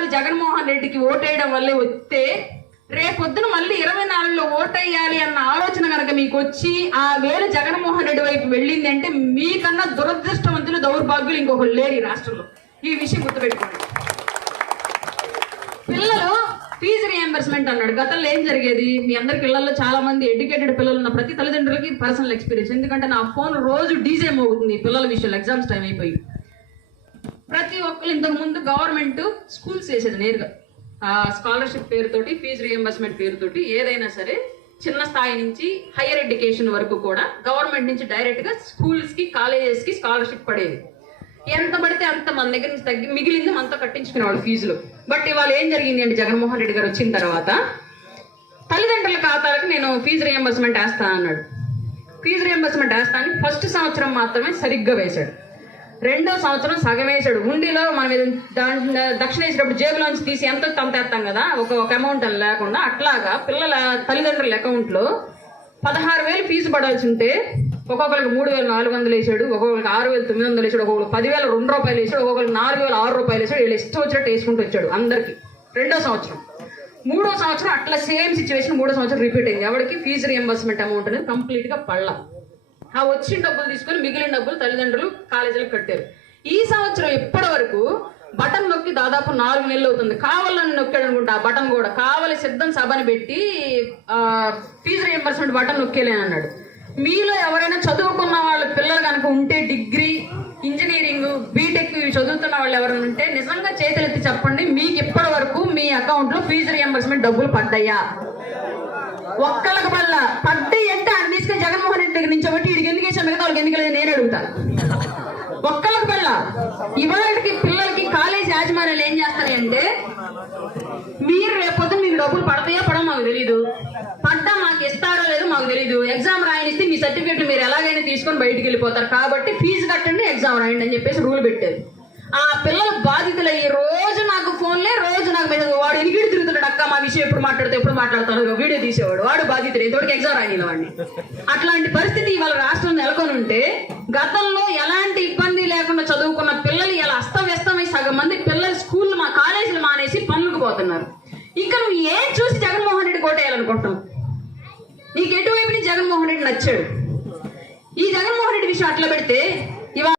సార్లు జగన్మోహన్ రెడ్డికి ఓటేయడం వల్లే వస్తే రేపొద్దున మళ్ళీ 24లో ఓటేయాలి అన్న ఆలోచన కనుక మీకు వచ్చి ఆ వేళ జగన్మోహన్ రెడ్డి వైపు వెళ్ళింది అంటే మీకన్నా దురదృష్టవంతులు దౌర్భాగ్యులు ఇంకొకరు లేరు ఈ రాష్ట్రంలో. ఈ విషయం గుర్తుపెట్టుకోండి. పిల్లలు ఫీజు రియంబర్స్మెంట్ అన్నాడు. గతంలో ఏం జరిగేది, మీ అందరికి ఇళ్లలో చాలా మంది ఎడ్యుకేటెడ్ పిల్లలు ఉన్న ప్రతి తల్లిదండ్రులకి పర్సనల్ ఎక్స్పీరియన్స్. ఎందుకంటే నా ఫోన్ రోజు డీజే మోగుతుంది పిల్లల విషయంలో. ఎగ్జామ్స్ టైం అయిపోయి ప్రతి ఒక్కరు ఇంతకు ముందు గవర్నమెంట్ స్కూల్స్ వేసేది నేరుగా స్కాలర్షిప్ పేరుతోటి, ఫీజు రియంబర్స్మెంట్ పేరుతోటి. ఏదైనా సరే చిన్న స్థాయి నుంచి హైయర్ ఎడ్యుకేషన్ వరకు కూడా గవర్నమెంట్ నుంచి డైరెక్ట్ గా స్కూల్స్ కి కాలేజెస్ కి స్కాలర్షిప్ పడేది. ఎంత పడితే అంత మన దగ్గర నుంచి తగ్గి మిగిలింది మనతో కట్టించుకునేవాళ్ళు ఫీజులు. బట్ ఇవాళ ఏం జరిగింది అంటే జగన్మోహన్ రెడ్డి గారు వచ్చిన తర్వాత తల్లిదండ్రుల ఖాతాలకు నేను ఫీజు రియంబర్స్మెంట్ వేస్తా అన్నాడు. ఫీజు రియంబర్స్మెంట్ వేస్తానని ఫస్ట్ సంవత్సరం మాత్రమే సరిగ్గా వేశాడు. రెండో సంవత్సరం సగం వేశాడు. హుండీలో మనం దక్షిణ వేసేటప్పుడు జేబులోంచి తీసి ఎంత తంతేస్తాం కదా ఒక అమౌంట్ అని లేకుండా, అట్లాగా పిల్లల తల్లిదండ్రుల అకౌంట్ లో 16,000 ఫీజు పడాల్సి ఉంటే ఒక్కొక్కరికి 3,400 వేసాడు, ఒక్కొక్కరికి 6,900 వేసాడు, ఒక్కొక్కరికి 10,002 రూపాయలు వేసాడు, ఒక్కొక్కరికి 4,006 రూపాయలు వేసాడు. వీళ్ళు ఇష్టం వచ్చినట్టు వేసుకుంటూ వచ్చాడు అందరికి. రెండో సంవత్సరం. మూడో సంవత్సరం అట్లా సేమ్ సిచ్యువేషన్ మూడో సంవత్సరం రిపీట్ అయింది. ఎవరికి ఫీజు రియంబర్స్మెంట్ అమౌంట్ అనేది కంప్లీట్ గా పడలా. ఆ వచ్చిన డబ్బులు తీసుకొని మిగిలిన డబ్బులు తల్లిదండ్రులు కాలేజీలకు కట్టారు. ఈ సంవత్సరం ఇప్పటి వరకు బటన్ నొక్కి దాదాపు 4 నెలలు అవుతుంది. కావాలని నొక్కాడు అనుకుంటా. ఆ బటన్ కూడా కావాలి సిద్ధం సభని పెట్టి ఫీజు రియంబర్స్మెంట్ బటన్ నొక్కేలేనన్నాడు. మీలో ఎవరైనా చదువుకున్న వాళ్ళ పిల్లలు కనుక ఉంటే, డిగ్రీ, ఇంజనీరింగ్, బీటెక్ చదువుతున్న వాళ్ళు ఎవరైనా ఉంటే నిజంగా చేతులెత్తి చెప్పండి, మీకు ఇప్పటి వరకు మీ అకౌంట్ లో ఫీజు రియంబర్స్మెంట్ డబ్బులు పడ్డాయా? ఒక్కళ్ళకి పడ్డాయి అంటే ఆయన తీసుకుని జగన్మోహన్ రెడ్డి దగ్గర నుంచి ఒకటి వీడికి ఎందుకు వేసాం, మిగతా వాళ్ళకి ఎందుకు లేదు నేను అడుగుతాను. ఒక్కళ్ళకి ఇవాళకి పిల్లలకి కాలేజ్ యాజమాన్యాలు ఏం చేస్తాయి అంటే, మీరు రేపొద్దు మీకు డబ్బులు పడతాయో పడో మాకు తెలీదు, పడ్డా మాకు ఇస్తారో లేదో మాకు తెలీదు, ఎగ్జామ్ రాయనిస్తే మీ సర్టిఫికేట్ మీరు ఎలాగైనా తీసుకొని బయటికి వెళ్ళిపోతారు, కాబట్టి ఫీజు కట్టండి ఎగ్జామ్ రాయండి అని చెప్పేసి రూల్ పెట్టారు. ఆ పిల్లలు బాధితులు అయ్యి రోజు నాకు ఫోన్లే, రోజు నాకు మెసేజ్. వాడు ఎనికిడి తిరుగుతున్నాడు, అక్క మా విషయం ఎప్పుడు మాట్లాడతాను వీడియో తీసేవాడు, వాడు బాధితుడు, ఎంతోటికి ఎగ్జామ్ రాయని వాడిని. అట్లాంటి పరిస్థితి ఇవాళ రాష్ట్రం నెలకొని ఉంటే, గతంలో ఎలాంటి ఇబ్బంది లేకుండా చదువుకున్న పిల్లలు ఇలా అస్తవ్యస్తమై సగం మంది పిల్లలు స్కూల్ మా కాలేజీలు మానేసి పనులకు పోతున్నారు. ఇంకా నువ్వు ఏం చూసి జగన్మోహన్ రెడ్డి కోటేయాలనుకుంటావు? నీకు ఎటువైపు నుంచి జగన్మోహన్ రెడ్డి నచ్చాడు? ఈ జగన్మోహన్ రెడ్డి విషయం అట్లా పెడితే